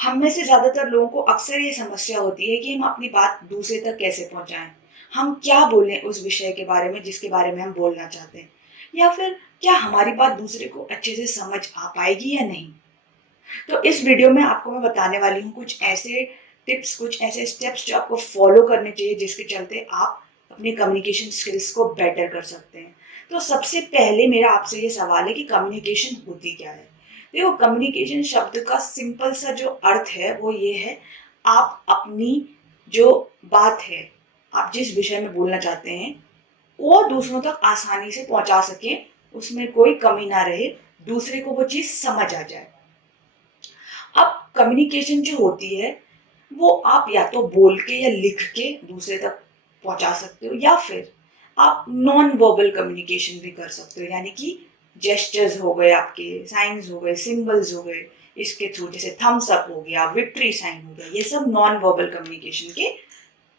हम में से ज़्यादातर लोगों को अक्सर ये समस्या होती है कि हम अपनी बात दूसरे तक कैसे पहुँचाएँ? हम क्या बोलें उस विषय के बारे में जिसके बारे में हम बोलना चाहते हैं? या फिर क्या हमारी बात दूसरे को अच्छे से समझ आ पाएगी या नहीं? तो इस वीडियो में आपको मैं बताने वाली हूँ कुछ ऐसे टिप्स, कुछ ऐसे स्टेप्स जो आपको फॉलो करने चाहिए जिसके चलते आप अपनी कम्युनिकेशन स्किल्स को बेटर कर सकते हैं। तो सबसे पहले मेरा आपसे ये सवाल है कि कम्युनिकेशन होती क्या है? देखो, कम्युनिकेशन शब्द का सिंपल सा जो अर्थ है वो ये है, आप अपनी जो बात है, आप जिस विषय में बोलना चाहते हैं वो दूसरों तक आसानी से पहुंचा सकें, उसमें कोई कमी ना रहे, दूसरे को वो चीज़ समझ आ जाए। अब कम्युनिकेशन जो होती है वो आप या तो बोल के या लिख के दूसरे तक पहुंचा सकते हो, या फिर आप नॉन वर्बल कम्युनिकेशन भी कर सकते हो, यानी कि जेस्चर्स हो गए, आपके साइंस हो गए, सिंबल्स हो गए, इसके थ्रू जैसे थम्स अप हो गया, विक्ट्री साइन हो गया, ये सब नॉन वर्बल कम्युनिकेशन के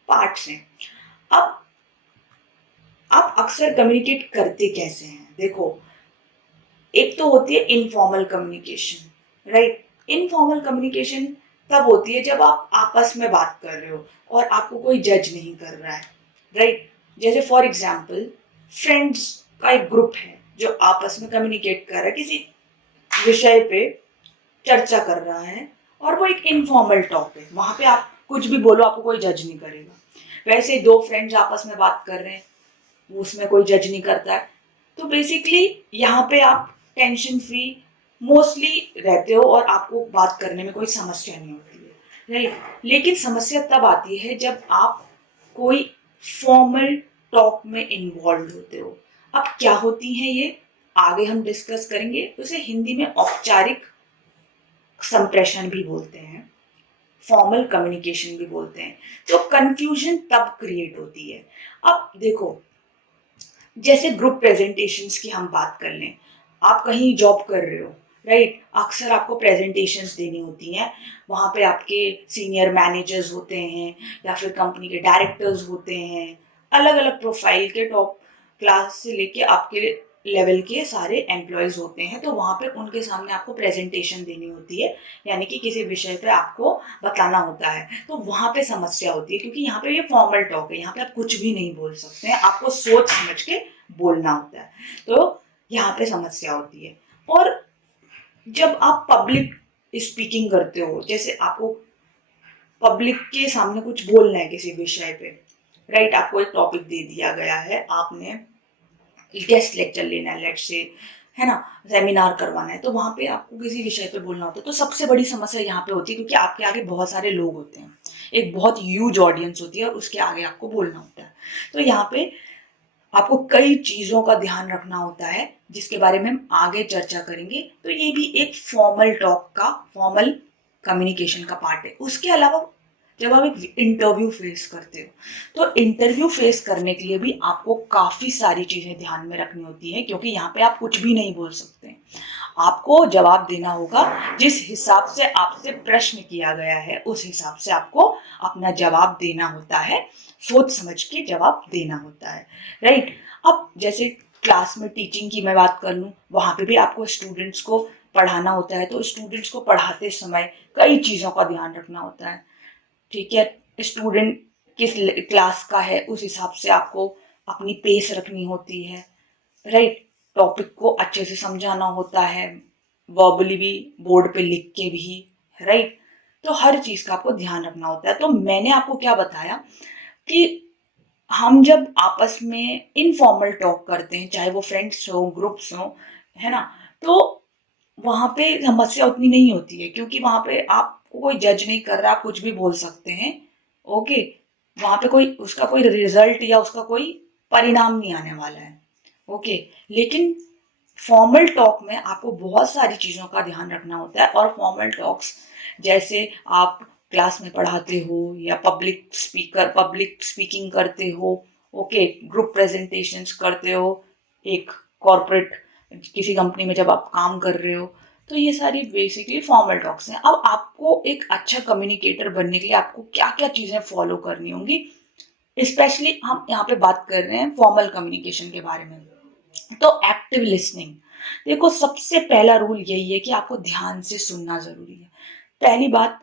पार्ट्स हैं। अब आप अक्सर कम्युनिकेट करते कैसे हैं? देखो, एक तो होती है informal communication, right? Informal communication तब होती है जब आप आपस में बात कर रहे हो और आपको कोई जज नहीं कर रहा है, राइट? जैसे फॉर एग्जाम्पल, फ्रेंड्स का एक ग्रुप है जो आपस में कम्युनिकेट कर रहा है, किसी विषय पे चर्चा कर रहा है, और वो एक इनफॉर्मल टॉक है, वहां पे आप कुछ भी बोलो आपको कोई जज नहीं करेगा। वैसे दो फ्रेंड्स आपस में बात कर रहे हैं, उसमें कोई जज नहीं करता है। तो बेसिकली यहाँ पे आप टेंशन फ्री मोस्टली रहते हो और आपको बात करने में कोई समस्या नहीं होती है, राइट? लेकिन समस्या तब आती है जब आप कोई फॉर्मल टॉक में इन्वॉल्व होते हो। अब क्या होती हैं ये, आगे हम डिस्कस करेंगे। उसे हिंदी में औपचारिक संप्रेषण भी बोलते हैं, फॉर्मल कम्युनिकेशन भी बोलते हैं। तो कंफ्यूजन तब क्रिएट होती है। अब देखो, जैसे ग्रुप प्रेजेंटेशंस की हम बात कर लें, आप कहीं जॉब कर रहे हो, राइट? अक्सर आपको प्रेजेंटेशंस देनी होती हैं, वहाँ पे आपके सीनियर मैनेजर्स होते हैं या फिर कंपनी के डायरेक्टर्स होते हैं, अलग अलग प्रोफाइल के, टॉप क्लास से लेके आपके लेवल के सारे एम्प्लॉयज होते हैं। तो वहाँ पे उनके सामने आपको प्रेजेंटेशन देनी होती है, यानी कि किसी विषय पे आपको बताना होता है। तो वहाँ पे समस्या होती है क्योंकि यहाँ पे ये फॉर्मल टॉक है, यहाँ पे आप कुछ भी नहीं बोल सकते हैं, आपको सोच समझ के बोलना होता है। तो यहाँ पे समस्या होती है। और जब आप पब्लिक स्पीकिंग करते हो, जैसे आपको पब्लिक के सामने कुछ बोलना है किसी विषय पे, राइट? आपको एक टॉपिक दे दिया गया है, आपने गेस्ट लेक्चर लेना है, लेट्स से, है ना, सेमिनार करवाना है, तो वहां पे आपको किसी विषय पे बोलना होता है। तो सबसे बड़ी समस्या यहाँ पे होती है क्योंकि आपके आगे बहुत सारे लोग होते हैं, एक बहुत ह्यूज ऑडियंस होती है और उसके आगे आपको बोलना होता है। तो यहाँ पे आपको कई चीजों का ध्यान रखना होता है जिसके बारे में हम आगे चर्चा करेंगे। तो ये भी एक फॉर्मल टॉक का, फॉर्मल कम्युनिकेशन का पार्ट है। उसके अलावा जब आप एक इंटरव्यू फेस करते हो, तो इंटरव्यू फेस करने के लिए भी आपको काफी सारी चीजें ध्यान में रखनी होती है, क्योंकि यहाँ पे आप कुछ भी नहीं बोल सकते। आपको जवाब देना होगा जिस हिसाब से आपसे प्रश्न किया गया है, उस हिसाब से आपको अपना जवाब देना होता है, सोच समझ के जवाब देना होता है, राइट? अब जैसे क्लास में टीचिंग की मैं बात कर लूँ, वहां पे भी आपको स्टूडेंट्स को पढ़ाना होता है। तो स्टूडेंट्स को पढ़ाते समय कई चीजों का ध्यान रखना होता है, ठीक है? स्टूडेंट किस क्लास का है उस हिसाब से आपको अपनी पेस रखनी होती है, राइट? टॉपिक को अच्छे से समझाना होता है, वर्बली भी, बोर्ड पे लिख के भी, राइट? तो हर चीज का आपको ध्यान रखना होता है। तो मैंने आपको क्या बताया कि हम जब आपस में इनफॉर्मल टॉक करते हैं, चाहे वो फ्रेंड्स हो, ग्रुप्स हो, है ना, तो वहां पे समस्या उतनी नहीं होती है क्योंकि वहां पे आपको कोई जज नहीं कर रहा, आप कुछ भी बोल सकते हैं, ओके? वहां पे कोई उसका कोई रिजल्ट या उसका कोई परिणाम नहीं आने वाला है, ओके? लेकिन फॉर्मल टॉक में आपको बहुत सारी चीजों का ध्यान रखना होता है। और फॉर्मल टॉक्स जैसे आप क्लास में पढ़ाते हो या पब्लिक स्पीकिंग करते हो, ओके, ग्रुप प्रेजेंटेशंस करते हो, एक कॉर्पोरेट किसी कंपनी में जब आप काम कर रहे हो, तो ये सारी बेसिकली फॉर्मल टॉक्स हैं। अब आपको एक अच्छा कम्युनिकेटर बनने के लिए आपको क्या क्या चीजें फॉलो करनी होंगी, स्पेशली हम यहाँ पे बात कर रहे हैं फॉर्मल कम्युनिकेशन के बारे में। तो एक्टिव लिसनिंग, देखो सबसे पहला रूल यही है कि आपको ध्यान से सुनना जरूरी है। पहली बात,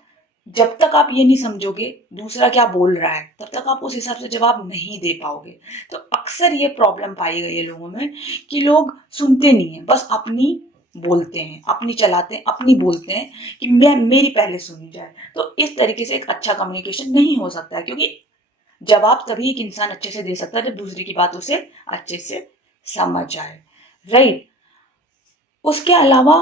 जब तक आप ये नहीं समझोगे दूसरा क्या बोल रहा है, तब तक आप उस हिसाब से जवाब नहीं दे पाओगे। तो अक्सर ये प्रॉब्लम पाई गई है लोगों में कि लोग सुनते नहीं है, बस अपनी बोलते हैं, अपनी चलाते हैं, अपनी बोलते हैं कि मैं मेरी पहले सुनी जाए। तो इस तरीके से एक अच्छा कम्युनिकेशन नहीं हो सकता है, क्योंकि जवाब तभी एक इंसान अच्छे से दे सकता है जब दूसरे की बात उसे अच्छे से समझ आए, राइट। उसके अलावा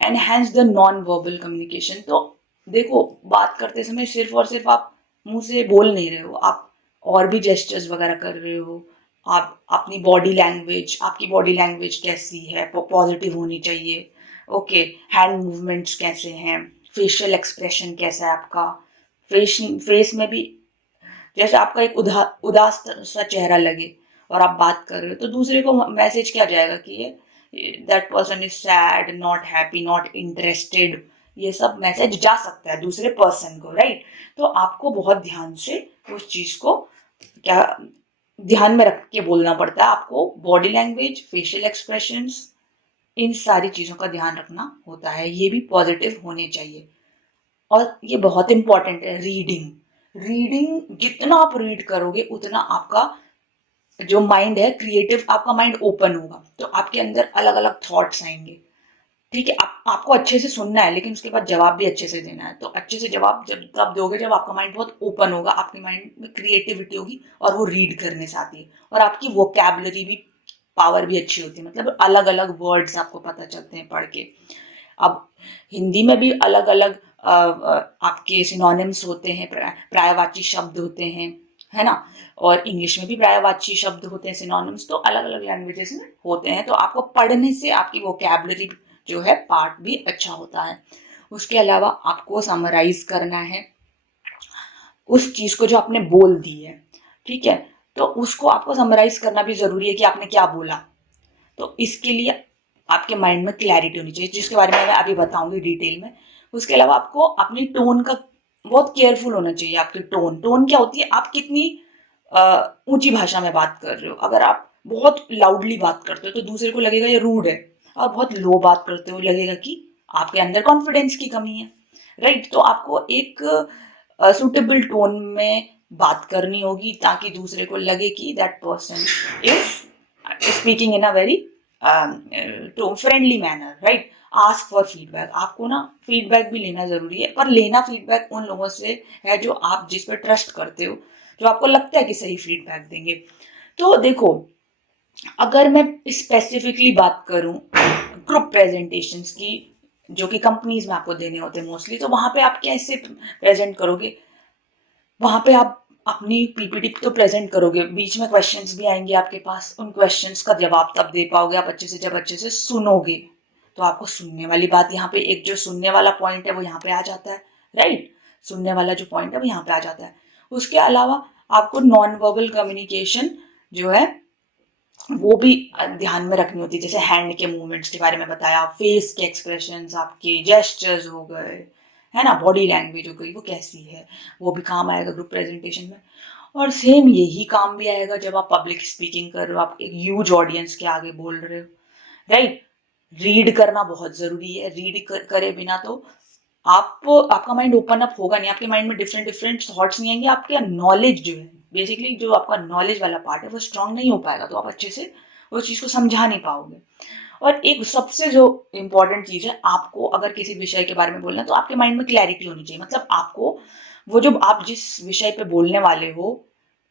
enhance the non verbal communication. तो देखो, बात करते समय सिर्फ और सिर्फ आप मुंह से बोल नहीं रहे हो, आप और भी जेस्चर्स वगैरह कर रहे हो। आप अपनी बॉडी लैंग्वेज, आपकी बॉडी लैंग्वेज कैसी है, पॉजिटिव होनी चाहिए। ओके, हैंड मूवमेंट्स कैसे हैं, फेशियल एक्सप्रेशन कैसा है आपका, फेस में भी जैसे आपका एक उदास सा चेहरा लगे और आप बात कर रहे हो, तो दूसरे को मैसेज क्या जाएगा कि ये that person is sad, not happy, not interested. ये सब मैसेज जा सकता है दूसरे पर्सन को, राइट। तो आपको बहुत ध्यान से उस चीज को क्या ध्यान में रख के बोलना पड़ता है। आपको बॉडी लैंग्वेज, फेशियल एक्सप्रेशंस, इन सारी चीजों का ध्यान रखना होता है। ये भी पॉजिटिव होने चाहिए। और ये बहुत इंपॉर्टेंट है, रीडिंग। रीडिंग जितना आप रीड करोगे उतना आपका जो माइंड है क्रिएटिव, आपका माइंड ओपन होगा, तो आपके अंदर अलग अलग थॉट्स आएंगे। ठीक है, आपको अच्छे से सुनना है, लेकिन उसके बाद जवाब भी अच्छे से देना है। तो अच्छे से जवाब जब तब दोगे जब आपका माइंड बहुत ओपन होगा, आपके माइंड में क्रिएटिविटी होगी और वो रीड करने से आती है। और आपकी वोकैबुलरी भी, पावर भी अच्छी होती है, मतलब अलग अलग वर्ड्स आपको पता चलते हैं पढ़ के। अब हिंदी में भी अलग अलग आपके सिनोनिम्स होते हैं, पर्यायवाची शब्द होते हैं, है ना। और इंग्लिश में भी पर्यायवाची शब्द होते हैं, सिनोनिम्स, तो अलग अलग लैंग्वेजेस में होते हैं। तो आपको पढ़ने से आपकी वोकैबुलरी जो है पार्ट भी अच्छा होता है। उसके अलावा आपको समराइज करना है उस चीज को जो आपने बोल दी है, ठीक है। तो उसको आपको समराइज करना भी जरूरी है कि आपने क्या बोला। तो इसके लिए आपके माइंड में क्लैरिटी होनी चाहिए, जिसके बारे में मैं अभी बताऊंगी डिटेल में। उसके अलावा आपको अपनी टोन का बहुत केयरफुल होना चाहिए। आपकी टोन, टोन क्या होती है, आप कितनी ऊंची भाषा में बात कर रहे हो। अगर आप बहुत लाउडली बात करते हो तो दूसरे को लगेगा ये रूड है, और बहुत लो बात करते हो लगेगा कि आपके अंदर कॉन्फिडेंस की कमी है, राइट। तो आपको एक सुटेबल टोन में बात करनी होगी ताकि दूसरे को लगे कि that person is speaking in a very तो friendly manner, right. Ask for feedback. आपको ना फीडबैक भी लेना जरूरी है, पर लेना फीडबैक उन लोगों से है जो आप जिस पर ट्रस्ट करते हो, जो आपको लगता है कि सही फीडबैक देंगे। तो देखो, अगर मैं स्पेसिफिकली बात करूं ग्रुप प्रेजेंटेशंस की, जो कि कंपनीज में आपको देने होते हैं मोस्टली, तो वहां पे आप कैसे प्रेजेंट करोगे। वहां पे आप अपनी पीपीटी तो प्रेजेंट करोगे, बीच में क्वेश्चंस भी आएंगे आपके पास, उन क्वेश्चंस का जवाब तब दे पाओगे आप अच्छे से जब अच्छे से सुनोगे। तो आपको सुनने वाली बात, यहाँ पे एक जो सुनने वाला पॉइंट है वो यहाँ पे आ जाता है, राइट। सुनने वाला जो पॉइंट है वो यहाँ पे आ जाता है। उसके अलावा आपको नॉन वर्बल कम्युनिकेशन जो है वो भी ध्यान में रखनी होती है, जैसे हैंड के मूवमेंट्स के बारे में बताया, फेस के एक्सप्रेशंस, आपके जेस्चर्स हो गए, है ना, बॉडी लैंग्वेज हो गई, वो कैसी है, वो भी काम आएगा ग्रुप प्रेजेंटेशन में। और सेम यही काम भी आएगा जब आप पब्लिक स्पीकिंग कर रहे हो, आप एक ह्यूज ऑडियंस के आगे बोल रहे हो, राइट। रीड करना बहुत जरूरी है। रीड करे बिना तो आपका माइंड ओपन अप होगा नहीं, आपके माइंड में डिफरेंट डिफरेंट थॉट्स नहीं आएंगे, आपका नॉलेज जो है, बेसिकली जो आपका नॉलेज वाला पार्ट है वो स्ट्रांग नहीं हो पाएगा, तो आप अच्छे से उस चीज को समझा नहीं पाओगे। और एक सबसे जो इम्पोर्टेंट चीज है, आपको अगर किसी विषय के बारे में बोलना है तो आपके माइंड में क्लैरिटी होनी चाहिए। मतलब आपको वो जो आप जिस विषय पे बोलने वाले हो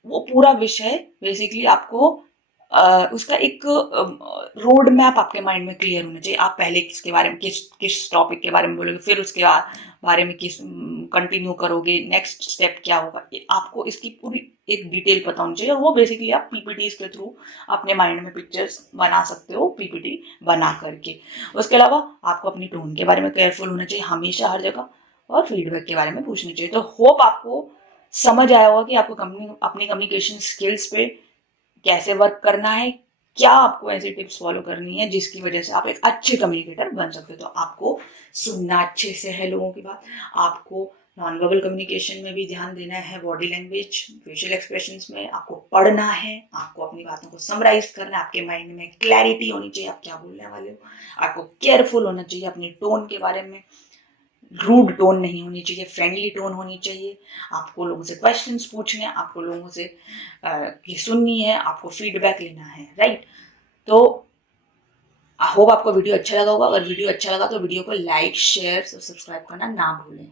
वो पूरा विषय बेसिकली आपको उसका एक रोड मैप आपके माइंड में क्लियर होना चाहिए। आप पहले किसके बारे में, किस किस टॉपिक के बारे में बोलोगे, फिर उसके बारे में किस कंटिन्यू करोगे, नेक्स्ट स्टेप क्या होगा, आपको इसकी पूरी एक डिटेल पता होनी चाहिए। और वो बेसिकली आप पीपीटीज के थ्रू अपने माइंड में पिक्चर्स बना सकते हो, पीपीटी बना करके। उसके अलावा आपको अपनी टोन के बारे में केयरफुल होना चाहिए हमेशा हर जगह, और फीडबैक के बारे में पूछना चाहिए। तो होप आपको समझ आया होगा कि आपको अपनी कम्युनिकेशन स्किल्स पे कैसे वर्क करना है, क्या आपको ऐसी टिप्स फॉलो करनी है जिसकी वजह से आप एक अच्छे कम्युनिकेटर बन सकते हो। तो आपको सुनना अच्छे से है लोगों की बात, आपको नॉन वर्बल कम्युनिकेशन में भी ध्यान देना है, बॉडी लैंग्वेज, फेशियल एक्सप्रेशंस में आपको पढ़ना है, आपको अपनी बातों को समराइज करना है, आपके माइंड में क्लैरिटी होनी चाहिए आप क्या बोलने वाले हो, आपको केयरफुल होना चाहिए अपनी टोन के बारे में, रूड टोन नहीं होनी चाहिए, फ्रेंडली टोन होनी चाहिए। आपको लोगों से क्वेश्चंस पूछने हैं, आपको लोगों से ये सुननी है, आपको फीडबैक लेना है, राइट। तो आई होप आपको वीडियो अच्छा लगा होगा। अगर वीडियो अच्छा लगा तो वीडियो को लाइक, शेयर और सब्सक्राइब करना ना भूलें।